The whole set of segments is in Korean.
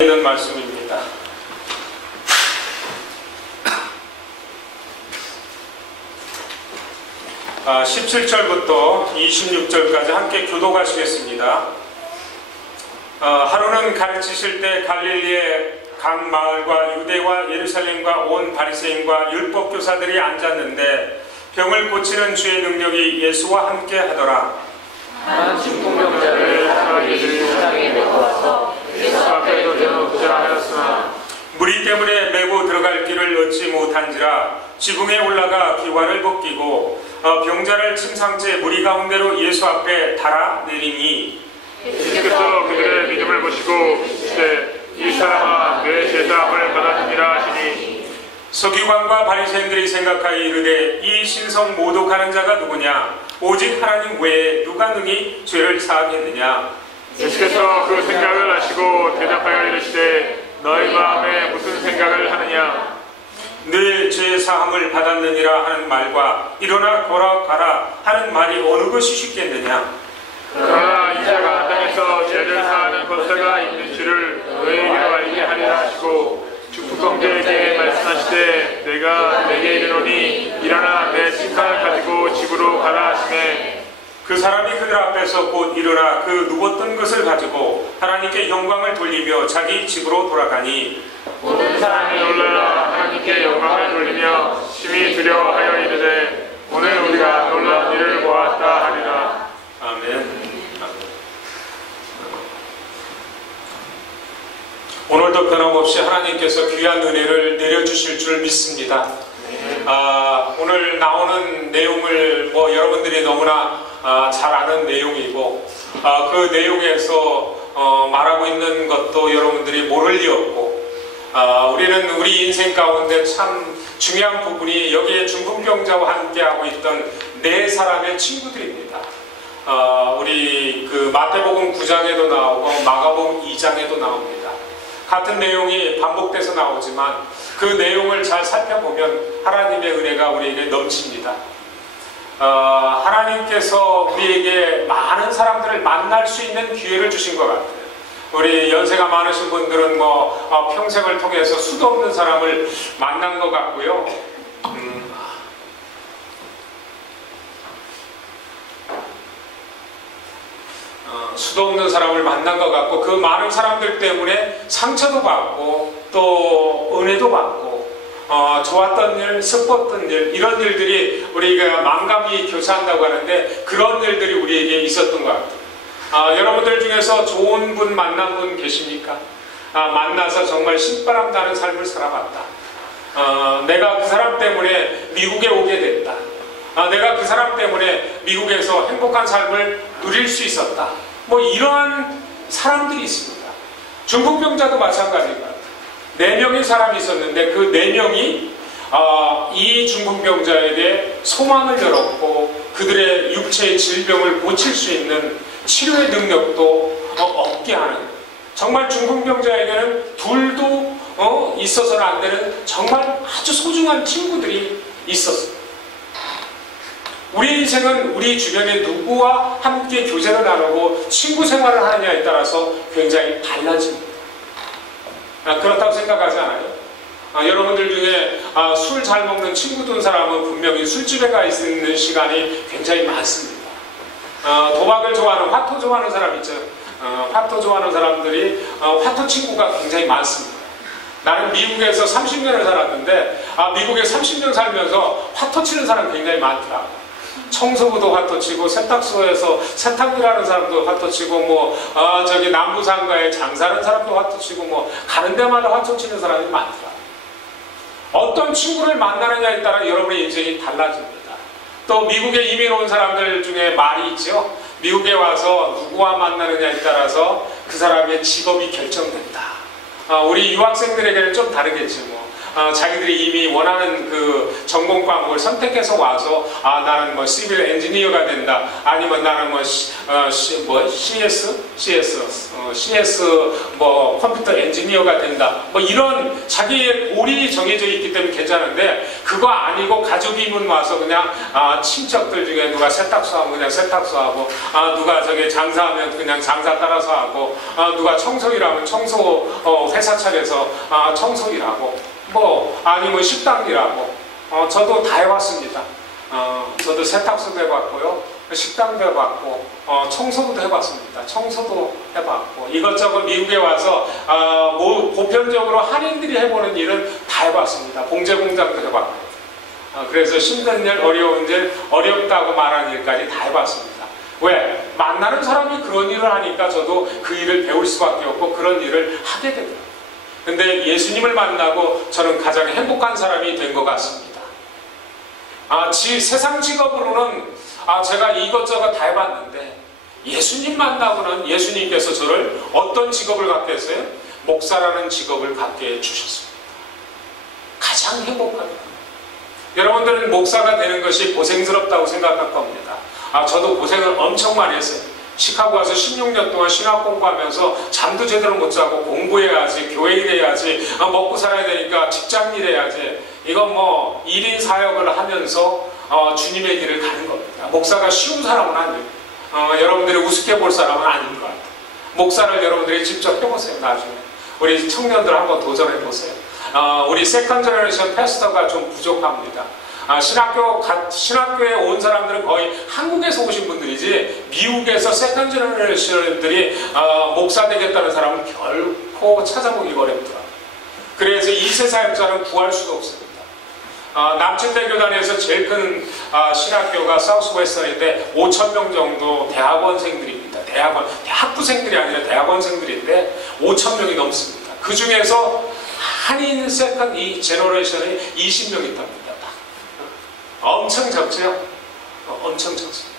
있는 말씀입니다. 17절부터 26절까지 함께 교독하시겠습니다. 하루는 가르치실 때 갈릴리의 각 마을과 유대와 예루살렘과 온 바리새인과 율법교사들이 앉았는데 병을 고치는 주의 능력이 예수와 함께 하더라. 한 중풍병자를 사마리아인들이 세상에 데리고 와서 예수 앞에 내어놓고자 하였으나 무리 때문에 메고 들어갈 길을 얻지 못한지라 지붕에 올라가 기와를 벗기고 병자를 침상 채 무리 가운데로 예수 앞에 달아 내리니 예수께서 그들의 믿음을 보시고 이르시되 이 사람아 내 제사함을 받았느니라 하시니 서기관과 바리새인들이 생각하여 이르되 이 신성 모독하는 자가 누구냐? 오직 하나님 외에 누가 능히 죄를 사하겠느냐? 예수께서 그 생각을 아시고 대답하여 이르시되 너희 마음에 무슨 생각을 하느냐? 늘 죄 사함을 받았느니라 하는 말과 일어나 걸어가라 하는 말이 어느 것이 쉽겠느냐? 그러나 이 자가 땅에서 죄를 사하는 권세가 있는 줄을 너희에게로 알게 하리라 하시고 중풍병자에게 말씀하시되 내가 내게 이르노니 일어나 내 침상을 가지고 집으로 가라 하시매 그 사람이 그들 앞에서 곧 일어나 그 누웠던 것을 가지고 하나님께 영광을 돌리며 자기 집으로 돌아가니 모든 사람이 놀라 하나님께 영광을 돌리며 심히 두려워하여 이르되 오늘 우리가 놀라운 일을 보았다 하리라. 아멘. 오늘도 변함없이 하나님께서 귀한 은혜를 내려주실 줄 믿습니다. 오늘 나오는 내용을 여러분들이 너무나 잘 아는 내용이고 그 내용에서 말하고 있는 것도 여러분들이 모를 리 없고 우리는 우리 인생 가운데 참 중요한 부분이 여기에 중풍병자와 함께하고 있던 네 사람의 친구들입니다. 우리 그 마태복음 9장에도 나오고 마가복음 2장에도 나옵니다. 같은 내용이 반복돼서 나오지만 그 내용을 잘 살펴보면 하나님의 은혜가 우리에게 넘칩니다. 하나님께서 우리에게 많은 사람들을 만날 수 있는 기회를 주신 것 같아요. 우리 연세가 많으신 분들은 평생을 통해서 수도 없는 사람을 만난 것 같고요. 수도 없는 사람을 만난 것 같고 그 많은 사람들 때문에 상처도 받고 또 은혜도 받고 좋았던 일, 슬펐던 일 이런 일들이 우리가 만감이 교차한다고 하는데 그런 일들이 우리에게 있었던 것 같아요. 여러분들 중에서 좋은 분 만난 분 계십니까? 만나서 정말 신바람 나는 삶을 살아봤다. 내가 그 사람 때문에 미국에 오게 됐다. 내가 그 사람 때문에 미국에서 행복한 삶을 누릴 수 있었다. 이러한 사람들이 있습니다. 중풍병자도 마찬가지인 것 같아요. 4명의 사람이 있었는데 그 4명이 이 중풍병자에게 소망을 열었고 그들의 육체의 질병을 고칠 수 있는 치료의 능력도 얻게 하는 정말 중풍병자에게는 둘도 있어서는 안 되는 정말 아주 소중한 친구들이 있었습니다. 우리 인생은 우리 주변에 누구와 함께 교제를 나누고 친구 생활을 하느냐에 따라서 굉장히 달라집니다. 그렇다고 생각하지 않아요? 여러분들 중에 술 잘 먹는 친구 둔 사람은 분명히 술집에 가 있는 시간이 굉장히 많습니다. 도박을 좋아하는, 화토 좋아하는 사람 있죠? 화토 좋아하는 사람들이 화토 친구가 굉장히 많습니다. 나는 미국에서 30년을 살았는데 미국에 30년 살면서 화토 치는 사람 굉장히 많더라고요. 청소부도 화토 치고 세탁소에서 세탁일하는 사람도 화토 치고 저기 남부상가에 장사하는 사람도 화토 치고 가는 데마다 화토 치는 사람이 많더라. 어떤 친구를 만나느냐에 따라 여러분의 인생이 달라집니다. 또 미국에 이민 온 사람들 중에 말이 있죠. 미국에 와서 누구와 만나느냐에 따라서 그 사람의 직업이 결정된다. 우리 유학생들에게는 좀 다르겠지 자기들이 이미 원하는 그 전공 과목을 선택해서 와서 나는 뭐 시빌 엔지니어가 된다, 아니면 나는 뭐 CS 뭐 컴퓨터 엔지니어가 된다, 뭐 이런 자기의 골이 정해져 있기 때문에 괜찮은데, 그거 아니고 가족 이문 와서 그냥 친척들 중에 누가 세탁소 하면 그냥 세탁소 하고, 누가 저기 장사하면 그냥 장사 따라서 하고, 누가 청소일하면 청소 회사 차려서 청소일하고, 뭐 아니면 식당일하고, 저도 다 해봤습니다. 저도 세탁소도 해봤고요, 식당도 해봤고, 청소도 해봤습니다. 청소도 해봤고, 이것저것 미국에 와서 뭐 보편적으로 한인들이 해보는 일은 다 해봤습니다. 봉제 공장도 해봤고, 그래서 힘든 일, 어려운 일, 어렵다고 말하는 일까지 다 해봤습니다. 왜? 만나는 사람이 그런 일을 하니까 저도 그 일을 배울 수밖에 없고 그런 일을 하게 되더라고요. 근데 예수님을 만나고 저는 가장 행복한 사람이 된 것 같습니다. 세상 직업으로는 제가 이것저것 다 해봤는데, 예수님 만나고는 예수님께서 저를 어떤 직업을 갖게 했어요? 목사라는 직업을 갖게 해주셨습니다. 가장 행복한 것. 여러분들은 목사가 되는 것이 고생스럽다고 생각할 겁니다. 저도 고생을 엄청 많이 했어요. 시카고 가서 16년 동안 신학 공부하면서 잠도 제대로 못 자고 공부해야지, 교회 일해야지, 먹고 살아야 되니까 직장 일해야지, 이건 뭐 1인 사역을 하면서 주님의 길을 가는 겁니다. 목사가 쉬운 사람은 아니에요. 여러분들이 우습게 볼 사람은 아닌 것 같아요. 목사를 여러분들이 직접 해보세요. 나중에 우리 청년들 한번 도전해보세요. 우리 세컨 제너레이션 패스터가 좀 부족합니다. 신학교에 온 사람들은 거의 한국에서 오신 분들이지, 미국에서 세컨 제너레이션들이 목사 되겠다는 사람은 결코 찾아보기 어렵더라고요. 그래서 2세 사역자는 구할 수가 없습니다. 남친대교단에서 제일 큰 신학교가 사우스웨스턴인데 5,000명 정도 대학원생들입니다. 학부생들이 아니라 대학원생들인데 5,000명이 넘습니다. 그 중에서 한인 세컨 이 제너레이션이 20명 있답니다. 엄청 적죠? 엄청 적습니다.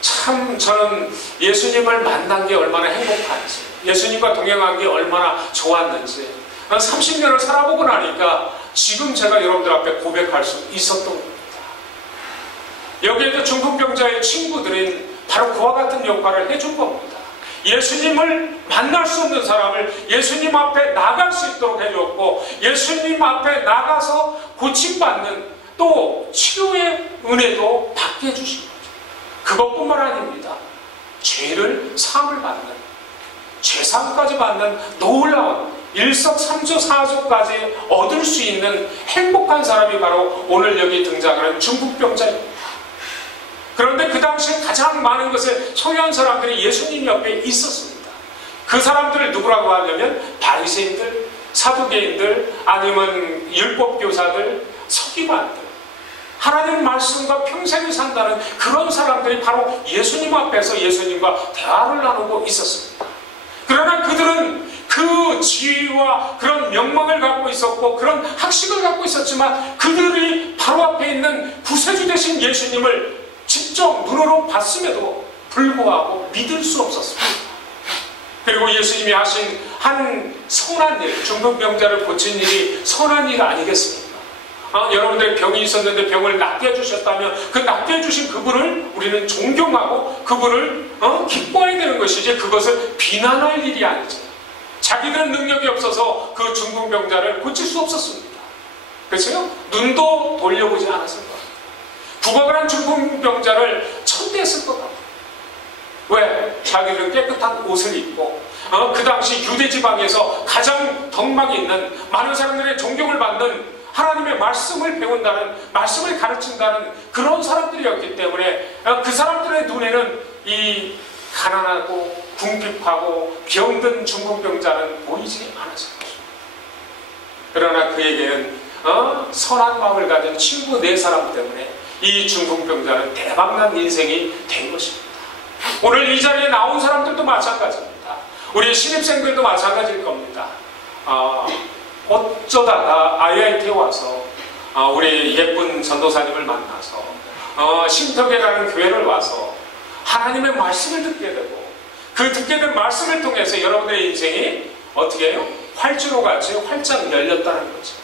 참 저는 예수님을 만난 게 얼마나 행복한지, 예수님과 동행한 게 얼마나 좋았는지, 30년을 살아보고 나니까 지금 제가 여러분들 앞에 고백할 수 있었던 겁니다. 여기에도 중풍병자의 친구들은 바로 그와 같은 역할을 해준 겁니다. 예수님을 만날 수 없는 사람을 예수님 앞에 나갈 수 있도록 해줬고, 예수님 앞에 나가서 고침받는 또 치료의 은혜도 받게 해주신 거죠. 그것뿐만 아닙니다. 죄를 사함을 받는, 죄사함까지 받는 놀라운 일석삼조사조까지 얻을 수 있는 행복한 사람이 바로 오늘 여기 등장하는 중풍병자입니다. 그런데 그 당시에 가장 많은 것을 소유한 사람들이 예수님 옆에 있었습니다. 그 사람들을 누구라고 하냐면 바리새인들, 사두개인들, 아니면 율법교사들, 서기관들, 하나님 말씀과 평생을 산다는 그런 사람들이 바로 예수님 앞에서 예수님과 대화를 나누고 있었습니다. 그러나 그들은 그 지위와 그런 명망을 갖고 있었고 그런 학식을 갖고 있었지만, 그들이 바로 앞에 있는 구세주 되신 예수님을 직접 눈으로 봤음에도 불구하고 믿을 수 없었습니다. 그리고 예수님이 하신 한 선한 일, 중풍병자를 고친 일이 선한 일 아니겠습니까? 여러분들의 병이 있었는데 병을 낫게 해주셨다면 그 낫게 해주신 그분을 우리는 존경하고 그분을 기뻐해야 되는 것이지, 그것을 비난할 일이 아니죠. 자기들은 능력이 없어서 그 중풍병자를 고칠 수 없었습니다. 그렇죠? 눈도 돌려보지 않았을 거예요. 부각을 한 중풍병자를 천대했을 것 같아요. 왜? 자기들은 깨끗한 옷을 입고 그 당시 유대지방에서 가장 덕망이 있는, 많은 사람들의 존경을 받는 하나님의 말씀을 배운다는, 말씀을 가르친다는 그런 사람들이었기 때문에 그 사람들의 눈에는 이 가난하고 궁핍하고 병든 중풍병자는 보이지 않았을 것입니다. 그러나 그에게는 선한 마음을 가진 친구 4사람 때문에 이 중풍병자는 대박난 인생이 된 것입니다. 오늘 이 자리에 나온 사람들도 마찬가지입니다. 우리 신입생들도 마찬가지일 겁니다. 어쩌다가 IIT에 와서 우리 예쁜 전도사님을 만나서 신터계라는 교회를 와서 하나님의 말씀을 듣게 되고, 그 듣게 된 말씀을 통해서 여러분들의 인생이 어떻게 해요? 활주로 같이 활짝 열렸다는 거죠.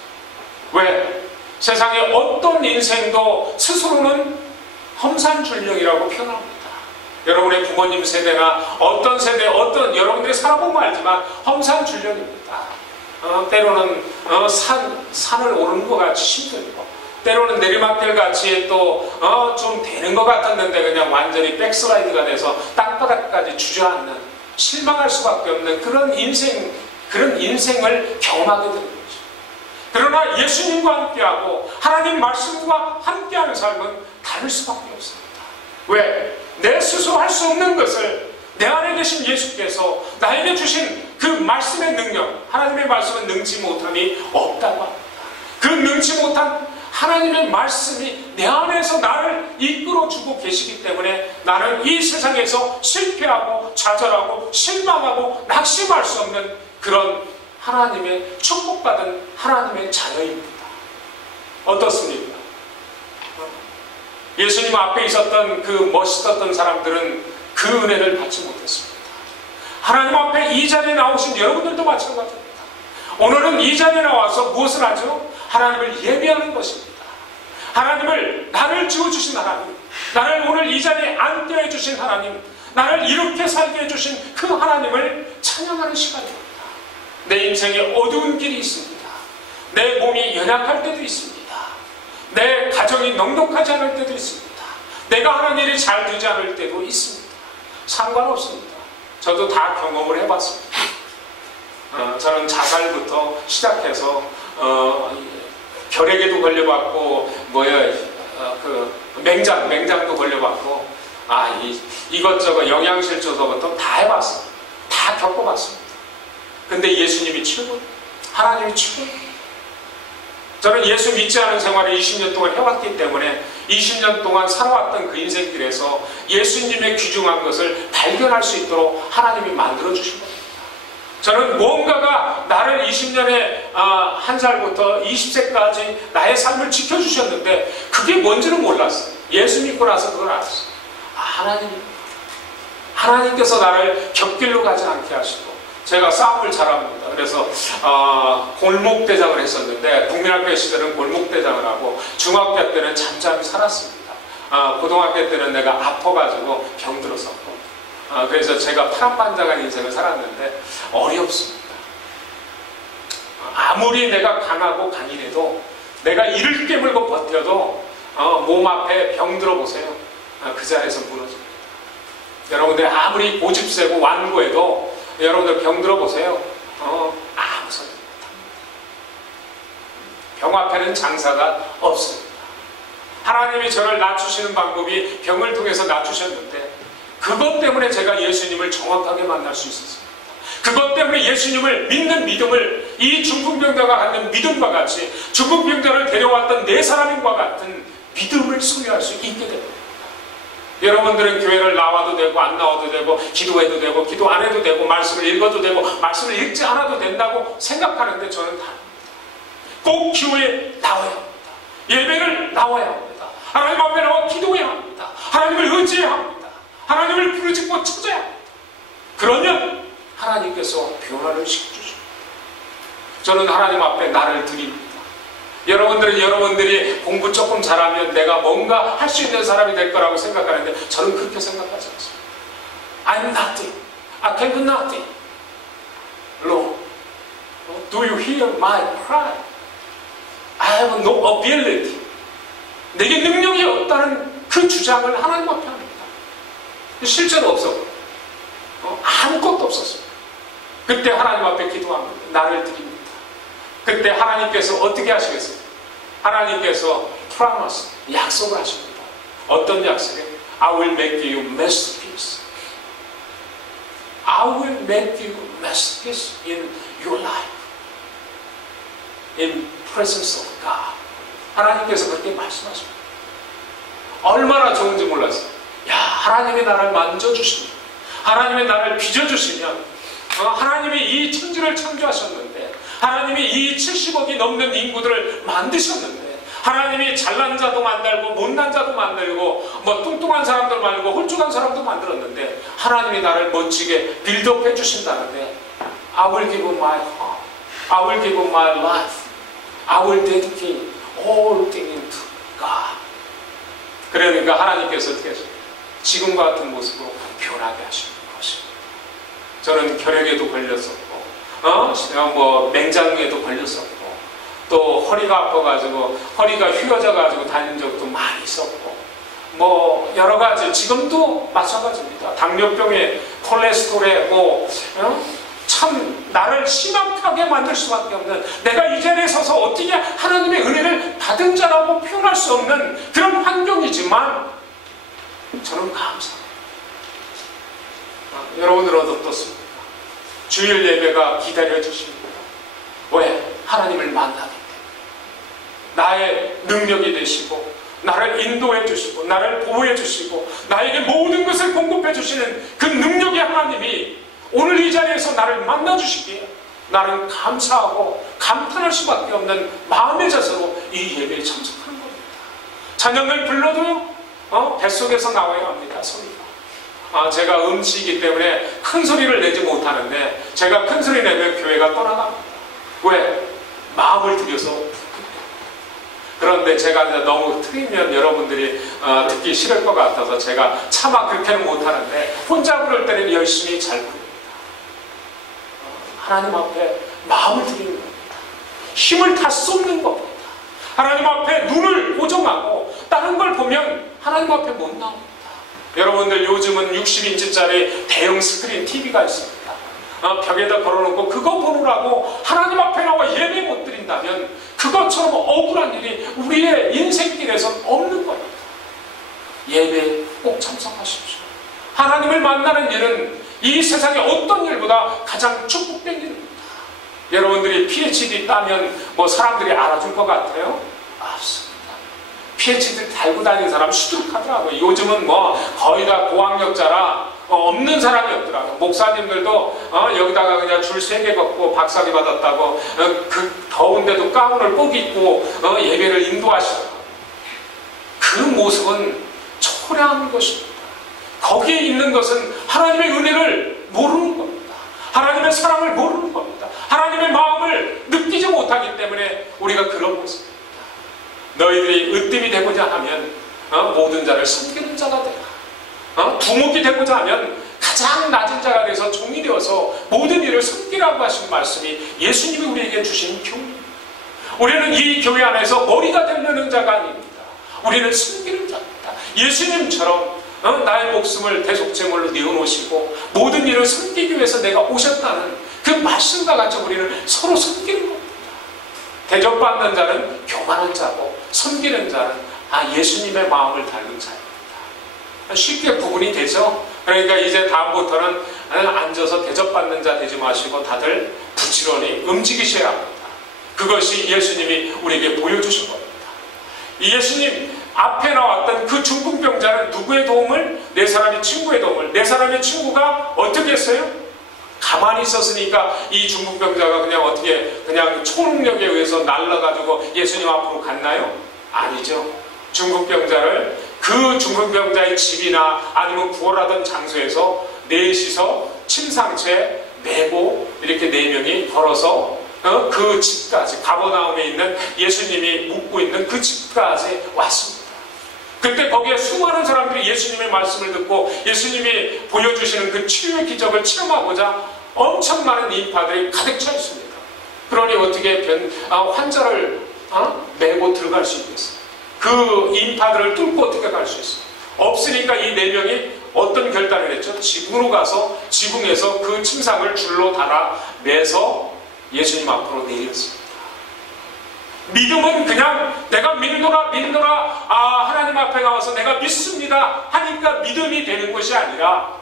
왜? 세상의 어떤 인생도 스스로는 험산줄령이라고 표현합니다. 여러분의 부모님 세대나 어떤 세대, 어떤 여러분들이 살아보면 알지만 험산줄령입니다. 때로는 산을 오르는 것 같이 힘들고, 때로는 내리막길 같이 또 좀 되는 것 같았는데 그냥 완전히 백슬라이드가 돼서 땅바닥까지 주저앉는, 실망할 수밖에 없는 그런 인생을 경험하게 되는 거죠. 그러나 예수님과 함께하고 하나님 말씀과 함께하는 삶은 다를 수밖에 없습니다. 왜? 내 스스로 할 수 없는 것을 내 안에 계신 예수께서 나에게 주신 그 말씀의 능력, 하나님의 말씀은 능치 못함이 없다고 합니다. 그 능치 못한 하나님의 말씀이 내 안에서 나를 이끌어주고 계시기 때문에 나는 이 세상에서 실패하고 좌절하고 실망하고 낙심할 수 없는 그런 하나님의 축복받은 하나님의 자녀입니다. 어떻습니까? 예수님 앞에 있었던 그 멋있었던 사람들은 그 은혜를 받지 못했습니다. 하나님 앞에 이 자리에 나오신 여러분들도 마찬가지입니다. 오늘은 이 자리에 나와서 무엇을 하죠? 하나님을 예배하는 것입니다. 하나님을, 나를 지어주신 하나님, 나를 오늘 이 자리에 앉게 해주신 하나님, 나를 이렇게 살게 해주신 그 하나님을 찬양하는 시간입니다. 내 인생에 어두운 길이 있습니다. 내 몸이 연약할 때도 있습니다. 내 가정이 넉넉하지 않을 때도 있습니다. 내가 하는 일이 잘 되지 않을 때도 있습니다. 상관없습니다. 저도 다 경험을 해봤습니다. 저는 자살부터 시작해서 결핵에도 걸려봤고 맹장도 걸려봤고 이것저것 영양실조서부터 다 해봤습니다. 다 겪어봤습니다. 근데 예수님이 최고, 하나님이 최고. 저는 예수 믿지 않은 생활을 20년 동안 해왔기 때문에 20년 동안 살아왔던 그 인생길에서 예수님의 귀중한 것을 발견할 수 있도록 하나님이 만들어주신 겁니다. 저는 무언가가 나를 20년에 한 살부터 20세까지 나의 삶을 지켜주셨는데 그게 뭔지는 몰랐어요. 예수 믿고 나서 그걸 알았어요. 하나님께서 나를 곁길로 가지 않게 하시고, 제가 싸움을 잘합니다. 그래서 골목대장을 했었는데 국민학교 시절은 골목대장을 하고, 중학교 때는 잠잠히 살았습니다. 고등학교 때는 내가 아파가지고 병들었었고, 그래서 제가 파란반장한 인생을 살았는데 어렵습니다. 아무리 내가 강하고 강인해도, 내가 이를 깨물고 버텨도 몸 앞에 병 들어보세요. 그 자리에서 무너집니다. 여러분들 아무리 고집 세고 완고해도 여러분들 병 들어보세요. 아무 소리 못합니다. 병 앞에는 장사가 없습니다. 하나님이 저를 낮추시는 방법이 병을 통해서 낮추셨는데, 그것 때문에 제가 예수님을 정확하게 만날 수 있었습니다. 그것 때문에 예수님을 믿는 믿음을, 이 중풍병자가 갖는 믿음과 같이 중풍병자를 데려왔던 네 사람과 같은 믿음을 소유할 수 있게 됩니다. 여러분들은 교회를 나와도 되고 안 나와도 되고, 기도해도 되고 기도 안 해도 되고, 말씀을 읽어도 되고 말씀을 읽지 않아도 된다고 생각하는데, 저는 다릅니다. 꼭 교회에 나와야 합니다. 예배를 나와야 합니다. 하나님 앞에 나와 기도해야 합니다. 하나님을 의지해야 합니다. 하나님을 부르짖고 찾아야 합니다. 그러면 하나님께서 변화를 시켜주십니다. 저는 하나님 앞에 나를 드립니다. 여러분들은 여러분들이 공부 조금 잘하면 내가 뭔가 할 수 있는 사람이 될 거라고 생각하는데, 저는 그렇게 생각하지 않습니다. I'm nothing. I can do nothing. Lord, do you hear my cry? I have no ability. 내게 능력이 없다는 그 주장을 하나님 앞에 합니다. 실제로 없었고 아무것도 없었어요. 그때 하나님 앞에 기도합니다. 나를 드립니다. 그때 하나님께서 어떻게 하시겠어요? 하나님께서 promise, 약속을 하십니다. 어떤 약속이에요? I will make you masterpiece. I will make you masterpiece in your life. In presence of God. 하나님께서 그렇게 말씀하십니다. 얼마나 좋은지 몰랐어요. 야, 하나님이 나를 만져주시면, 하나님이 나를 빚어주시면, 하나님이 이 천지를 창조하셨는데, 하나님이 이 70억이 넘는 인구들을 만드셨는데, 하나님이 잘난 자도 만들고 못난 자도 만들고 뚱뚱한 사람도 만들고 홀쭉한 사람도 만들었는데, 하나님이 나를 멋지게 빌드업 해주신다는데, I will give you my heart. I will give my life. I will dedicate all things to God. 그러니까 하나님께서 어떻게 하십니까? 지금과 같은 모습으로 변하게 하시는 것입니다. 저는 결핵에도 걸렸었고, 맹장에도 걸렸었고, 또 허리가 아파가지고 허리가 휘어져가지고 다닌 적도 많이 있었고, 여러 가지, 지금도 마찬가지입니다. 당뇨병에, 콜레스테롤에, 참 나를 심각하게 만들 수밖에 없는, 내가 이 자리에 서서 어떻게 하나님의 은혜를 받은 자라고 표현할 수 없는 그런 환경이지만 저는 감사합니다. 여러분들은 어떻습니까? 주일 예배가 기다려주십니다. 왜? 하나님을 만나기 때문에. 나의 능력이 되시고, 나를 인도해 주시고, 나를 보호해 주시고, 나에게 모든 것을 공급해 주시는 그 능력의 하나님이 오늘 이 자리에서 나를 만나 주시기에 나는 감사하고 감탄할 수밖에 없는 마음의 자세로 이 예배에 참석하는 겁니다. 찬양을 불러도요, 뱃속에서 나와야 합니다. 소리가. 제가 음치이기 때문에 큰 소리를 내지 못하는데, 제가 큰 소리 내면 교회가 떠나갑니다. 왜? 마음을 들여서. 그런데 제가 이제 너무 틀리면 여러분들이 듣기 싫을 것 같아서 제가 차마 그렇게는 못하는데, 혼자 부를 때는 열심히 잘 부릅니다. 하나님 앞에 마음을 드리는 겁니다. 힘을 다 쏟는 겁니다. 하나님 앞에 눈을 고정하고 다른 걸 보면 하나님 앞에 못 나옵니다. 여러분들 요즘은 60인치짜리 대형 스크린 TV가 있습니다. 벽에다 걸어놓고 그거 보느라고 하나님 앞에 나와 예배 못 드린다면 그것처럼 억울한 일이 우리의 인생길에서 없는 겁니다. 예배에 꼭 참석하십시오. 하나님을 만나는 일은 이 세상의 어떤 일보다 가장 축복된 일입니다. 여러분들이 PhD 따면 사람들이 알아줄 것 같아요? 없습니다. PhD 달고 다니는 사람 수두룩하더라고요. 요즘은 거의 다 고학력자라 없는 사람이 없더라고요. 목사님들도 여기다가 그냥 줄 3개 걷고 박사학위 받았다고 그 더운데도 가운을 꼭 입고 예배를 인도하시더라고요. 그 모습은 초라한 것입니다. 거기에 있는 것은 하나님의 은혜를 모르는 겁니다. 하나님의 사랑을 모르는 겁니다. 하나님의 마음을 느끼지 못하기 때문에 우리가 그런 모습입니다. 너희들이 으뜸이 되고자 하면 모든 자를 섬기는 자가 되라. 두목이 되고자 하면 가장 낮은 자가 돼서 종이 되어서 모든 일을 섬기라고 하신 말씀이 예수님이 우리에게 주신 교훈입니다. 우리는 이 교회 안에서 머리가 되려는 자가 아닙니다. 우리는 섬기는 자입니다. 예수님처럼 나의 목숨을 대속제물로 내어놓으시고 모든 일을 섬기기 위해서 내가 오셨다는 그 말씀과 같이 우리는 서로 섬기는 겁니다. 대접받는 자는 교만한 자고, 섬기는 자는 예수님의 마음을 닮은 자입니다. 쉽게 구분이 되죠? 그러니까 이제 다음부터는 앉아서 대접받는 자 되지 마시고 다들 부지런히 움직이셔야 합니다. 그것이 예수님이 우리에게 보여주신 겁니다. 예수님 앞에 나왔던 그 중풍병자는 누구의 도움을? 네 사람의 친구의 도움을. 네 사람의 친구가 어떻게 했어요? 가만히 있었으니까 이 중풍병자가 그냥 초능력에 의해서 날라가지고 예수님 앞으로 갔나요? 아니죠. 중풍병자를 그 중풍병자의 집이나 아니면 구월하던 장소에서 넷이서 침상채 메고 이렇게 4명이 걸어서 그 집까지, 가버나움에 있는 예수님이 묵고 있는 그 집까지 왔습니다. 그때 거기에 수많은 사람들이 예수님의 말씀을 듣고 예수님이 보여주시는 그 치유의 기적을 체험하고자 엄청 많은 인파들이 가득 차 있습니다. 그러니 어떻게 환자를 메고 들어갈 수 있겠어요? 그 인파들을 뚫고 어떻게 갈 수 있어요? 없으니까 이 4명이 어떤 결단을 했죠? 지붕으로 가서 지붕에서 그 침상을 줄로 달아 매서 예수님 앞으로 내렸습니다. 믿음은 그냥 내가 믿노라 하나님 앞에 나와서 내가 믿습니다 하니까 믿음이 되는 것이 아니라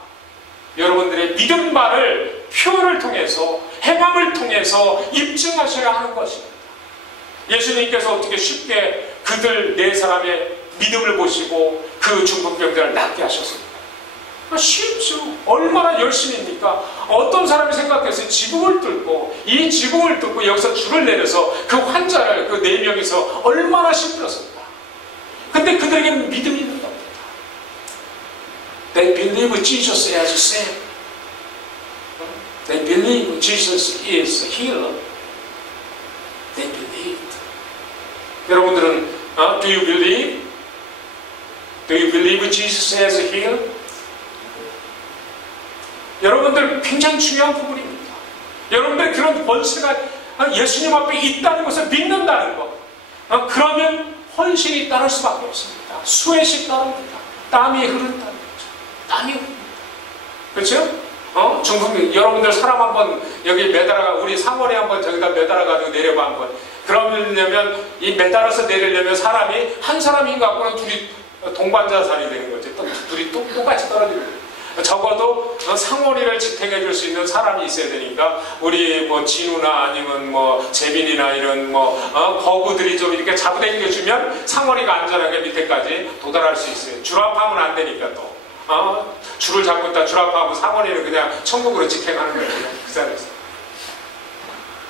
여러분들의 믿음 말을 표현을 통해서, 행함을 통해서 입증하셔야 하는 것입니다. 예수님께서 어떻게 쉽게 그들 4사람의 믿음을 보시고 그 중풍병자를 낫게 하셨습니까? 쉽죠. 얼마나 열심입니까? 어떤 사람이 생각해서 지붕을 뚫고, 이 지붕을 뚫고 여기서 줄을 내려서 그 환자를 그 4명이서 얼마나 힘들었습니까? 근데 그들에게는 믿음이 있는 겁니다. They believe Jesus as saved. They believe Jesus is a healer. They believed. 여러분들은 Do you believe? Do you believe Jesus has healed? 여러분들 굉장히 중요한 부분입니다. 여러분들 그런 권세가 예수님 앞에 있다는 것을 믿는다는 것. 그러면 헌신이 따를 수밖에 없습니다. 스웨트이 따릅니다. 땀이 흐른다는 거죠. 땀이 흐릅니다. 그렇죠? 중국 여러분들 사람 한번 여기 매달아가 우리 상원에 한번 저기다 매달아가지고 내려봐 한번. 그러려면 이 매달아서 내리려면 사람이 한 사람인 것 같고는 둘이 동반자살이 되는 거죠. 둘이 똑같이 떨어지는 거예요. 적어도 상원이를 지탱해 줄 수 있는 사람이 있어야 되니까 우리 뭐 진우나 아니면 뭐 재빈이나 이런 거구들이 좀 이렇게 잡아당겨 주면 상원이가 안전하게 밑에까지 도달할 수 있어요. 줄압하면 안 되니까 또 줄을 잡고 있다 줄압하고 상원이는 그냥 천국으로 직행하는 거예요. 그 자리에서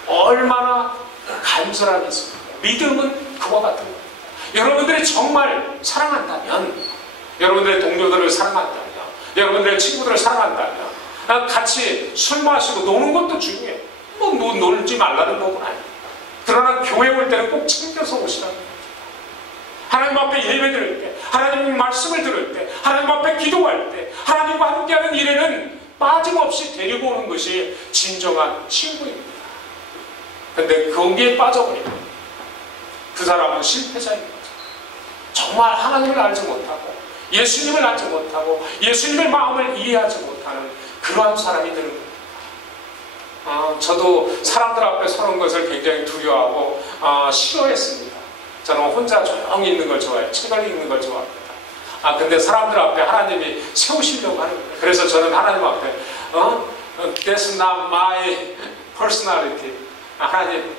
얼마나 간절함이 있습니다. 믿음은 그와 같은 겁니다. 여러분들이 정말 사랑한다면, 여러분들의 동료들을 사랑한다면, 여러분들의 친구들을 사랑한다면 같이 술 마시고 노는 것도 중요해요. 뭐 놀지 말라는 법은 아니에요. 그러나 교회 올 때는 꼭 챙겨서 오시라는 겁니다. 하나님 앞에 예배 드릴 때, 하나님 말씀을 들을 때, 하나님 앞에 기도할 때, 하나님과 함께하는 일에는 빠짐없이 데리고 오는 것이 진정한 친구입니다. 근데 거기에 빠져버리면 그 사람은 실패자인 거죠. 정말 하나님을 알지 못하고 예수님을 알지 못하고 예수님의 마음을 이해하지 못하는 그러한 사람이 되는 겁니다. 저도 사람들 앞에 서는 것을 굉장히 두려워하고 싫어했습니다. 저는 혼자 조용히 있는 걸 좋아해요. 책을 읽는 걸 좋아합니다. 근데 사람들 앞에 하나님이 세우시려고 하는 거예요. 그래서 저는 하나님 앞에 That's not my personality. 하나님,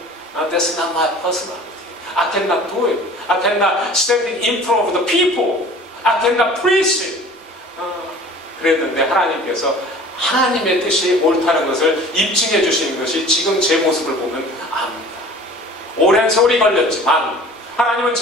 that's not my personality. I cannot do it. I cannot stand in front of the people. I cannot preach it. 그랬는데 하나님께서 하나님의 뜻이 옳다는 것을 입증해 주시는 것이 지금 제 모습을 보면 압니다. 오랜 세월이 걸렸지만 하나님은